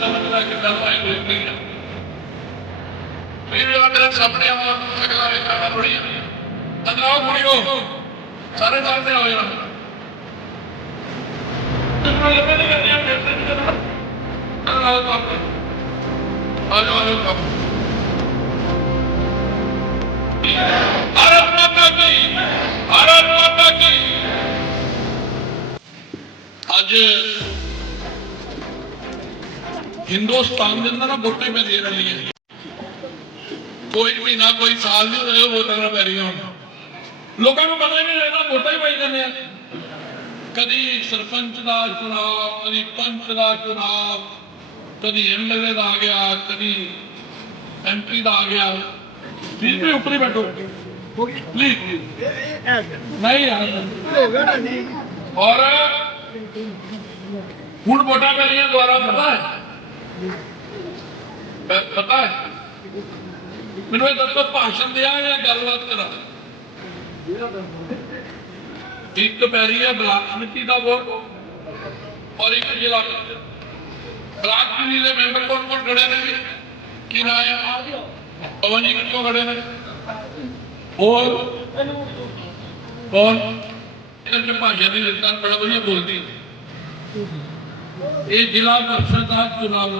ਦਾ ਬੰਦਾ ਕਿੱਦਾਂ ਭਾਈ ਲੋਕ ਨਹੀਂ ਆ ਮੇਰੇ ਅੰਦਰ ਸਾਹਮਣੇ ਆ ਅਗਲਾ ਇਹ ਕਾਣਾ ਬੜੀਆਂ ਅੰਦਰੋਂ ਕੁੜੀਓ ਸਾਰੇ ਦਰਦੇ ਹੋ ਜਾਣਾ ਤੁਹਾਨੂੰ ਲੱਭੇ ਨਹੀਂ ਕਰਦੇ ਆ ਫਿਰ ਸੇ ਨਹੀਂ ਕਰਨਾ ਆਹ ਕੰਮ ਆਜੋ ਆਜੋ ਕੰਮ ਅਰਬ ਮਾਤਾ ਕੀ ਅਰਬ ਮਾਤਾ ਕੀ ਅੱਜ ਹਿੰਦੁਸਤਾਨ ਦੇ ਅੰਦਰ ਨਾ ਵੋਟਾਂ ਹੀ ਪੈਂਦੀਆਂ ਰਹਿੰਦੀਆਂ ਕੋਈ ਮਹੀਨਾ ਕੋਈ ਸਾਲ ਨਹੀਂ ਹੋਇਆ ਵੋਟਾਂ ਨਾ ਪੈ ਰਹੀਆਂ ਹੁਣ। ਲੋਕਾਂ ਨੂੰ ਪਤਾ ਹੀ ਨਹੀਂ ਲੱਗਦਾ, ਵੋਟਾਂ ਹੀ ਪਾਈ ਜਾਂਦੇ ਆ। ਕਦੀ ਸਰਪੰਚ ਦਾ ਚੁਣਾਵ, ਕਦੀ ਪੰਚ ਦਾ ਚੁਣਾਵ, ਕਦੀ ਐਮਐਲਏ ਦਾ ਆ ਗਿਆ, ਕਦੀ ਐਮਪੀ ਦਾ ਆ ਗਿਆ। ਪਲੀਜ਼ ਵੀ ਉੱਪਰ ਹੀ ਬੈਠੋ। ਪਲੀਜ਼ ਨਹੀਂ ਯਾਰ। ਔਰ ਹੁਣ ਵੋਟਾਂ ਪੈ ਰਹੀਆਂ ਦੁਆਰਾ ਪਤਾ ਹੈ। ਪਤਾ ਹੈ? ਮੈਨੂੰ ਇਹ ਦੱਸੋ, ਭਾਸ਼ਣ ਦਿਆ ਜਾਂ ਗੱਲਬਾਤ ਕਰਾਂ? ਇੱਕ ਪੈਰੀ ਹੈ ਬਲਾਕ ਸਮਿਤੀ ਦਾ ਵੋਟ ਔਰ ਇੱਕ ਜ਼ਿਲ੍ਹਾ ਬਲਾਕ ਸਮਿਤੀ ਦੇ ਮੈਂਬਰ ਕੌਣ ਕੌਣ ਖੜੇ ਨੇ ਕੀ ਨਾਂ ਹੈ? ਪਵਨ ਜੀ ਕਿੱਥੋਂ ਖੜੇ ਨੇ? ਹੋਰ? ਕੌਣ? ਇਹਨਾਂ ਚ ਭਾਸ਼ਾ ਦੀ ਰਿਸ਼ਤਾ ਬੜਾ ਵਧੀਆ ਬੋਲਦੀ ਇਹ ਜ਼ਿਲ੍ਹਾ ਪਰਿਸ਼ਦ ਦਾ ਚੁਣਾਵ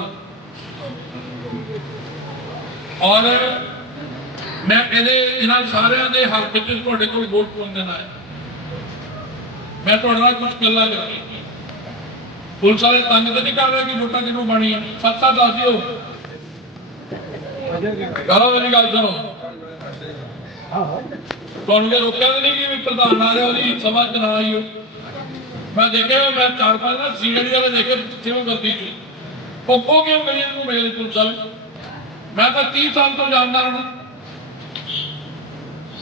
ਔਰ ਮੈਂ ਇਹਦੇ, ਇਹਨਾਂ ਸਾਰਿਆਂ ਦੇ ਹੱਕ ਵਿੱਚ ਤੁਹਾਡੇ ਕੋਲ ਵੋਟ ਪਾਉਣ ਦੇਣਾ ਮੈਂ ਤੁਹਾਡੇ ਨਾਲ ਕੁਝ ਗੱਲਾਂ ਕਰਾਂਗੀ। ਪੁਲਿਸ ਵਾਲੇ ਤੰਗ ਤਾਂ ਨਹੀਂ ਕਰ ਰਹੇ ਕਿ ਵੋਟਾਂ ਕਿਹਨੂੰ ਬਣੀਆਂ ਸੱਤਾ ਦੱਸ ਦਿਓ। ਕਰੋ ਮੇਰੀ ਗੱਲ ਸੁਣੋ। ਤੁਹਾਨੂੰ ਇਹ ਰੋਕਿਆ ਨਹੀਂ ਕਿ ਵੀ ਪ੍ਰਧਾਨ ਆ ਰਿਹਾ ਉਹਦੀ ਸਭਾ ਚ ਨਾ ਆਈਓ ਮੈਂ ਦੇਖਿਆ ਮੈਂ ਚਾਰ ਪੰਜ ਨਾ ਸੀਨੀਅਰ ਵਾਲੇ ਦੇਖੇ ਕਿਉਂ ਕਰਦੀ ਸੀ ਪੱਪੋ ਕਿਉਂ ਕਰੀ ਇਹਨੂੰ ਮੇਰੇ ਪੁਲਿਸ ਵਾਲੇ? ਮੈਂ ਤਾਂ 30 ਸਾਲ ਤੋਂ ਜਾਣਦਾ ਹਾਂ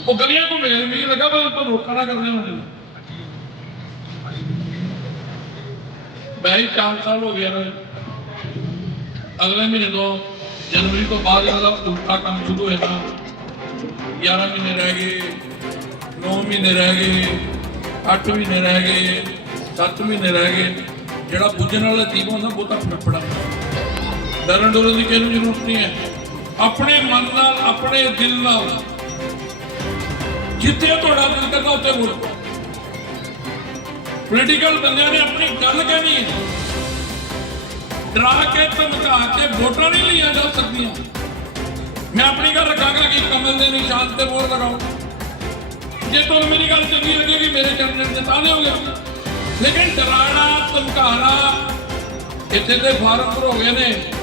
ਉਹ ਗਲੀਆਂ ਤੋਂ ਮੇਰੇ ਵੀ ਲੱਗਾ ਪਰ ਤੋਂ ਰੋਕਣਾ ਨਾ ਕਰਦੇ ਹੁੰਦੇ ਮੈਂ ਹੀ ਚਾਰ ਸਾਲ ਹੋ ਗਿਆ ਅਗਲੇ ਮਹੀਨੇ ਤੋਂ, ਜਨਵਰੀ ਤੋਂ ਬਾਅਦ ਇਹਨਾਂ ਉਲਟਾ ਕੰਮ ਸ਼ੁਰੂ ਹੋਇਆ 11 ਮਹੀਨੇ ਰਹਿ ਗਏ 9 ਮਹੀਨੇ ਰਹਿ ਗਏ 8 ਮਹੀਨੇ ਰਹਿ ਗਏ। 7 ਮਹੀਨੇ ਰਹਿ ਗਏ, ਜਿਹੜਾ ਪੁੱਜਣ ਵਾਲਾ ਟੀਮ ਹੁੰਦਾ ਬਹੁਤਾ ਫੜਫੜਾ ਡਰਨ ਡਰਨ ਦੀ ਕਿਸੇ ਨੂੰ ਜ਼ਰੂਰਤ ਨਹੀਂ ਹੈ। ਆਪਣੇ ਮਨ ਨਾਲ, ਆਪਣੇ ਦਿਲ ਨਾਲ। ਜਿੱਥੇ ਤੁਹਾਡਾ ਦਿਲ ਕਰਦਾ, ਉੱਥੇ ਵੋਟ ਪੋਲੀਟੀਕਲ ਬੰਦਿਆਂ ਨੇ ਆਪਣੀ ਗੱਲ ਕਹਿਣੀ ਹੈ। ਡਰਾ ਕੇ, ਧਮਕਾ ਕੇ, ਵੋਟਾਂ ਨਹੀਂ ਲਈਆਂ ਜਾ ਸਕਦੀਆਂ। ਮੈਂ ਆਪਣੀ ਗੱਲ ਰੱਖਾਂਗਾ ਕਿ ਕਮਲ ਦੇ ਨਿਸ਼ਾਨ ਤੇ ਵੋਟ ਲਗਾਓ ਜੇ ਤੁਹਾਨੂੰ ਮੇਰੀ ਗੱਲ ਚੰਗੀ ਲੱਗੇਗੀ, ਮੇਰੇ ਚਰਨਾਂ ਤੇ ਹੋ ਗਿਆ ਲੇਕਿਨ ਡਰਾਣਾ ਧਮਕਾਣਾ ਇੱਥੇ ਦੇ ਫਾਰਮ ਭਰੋ ਗਏ ਨੇ।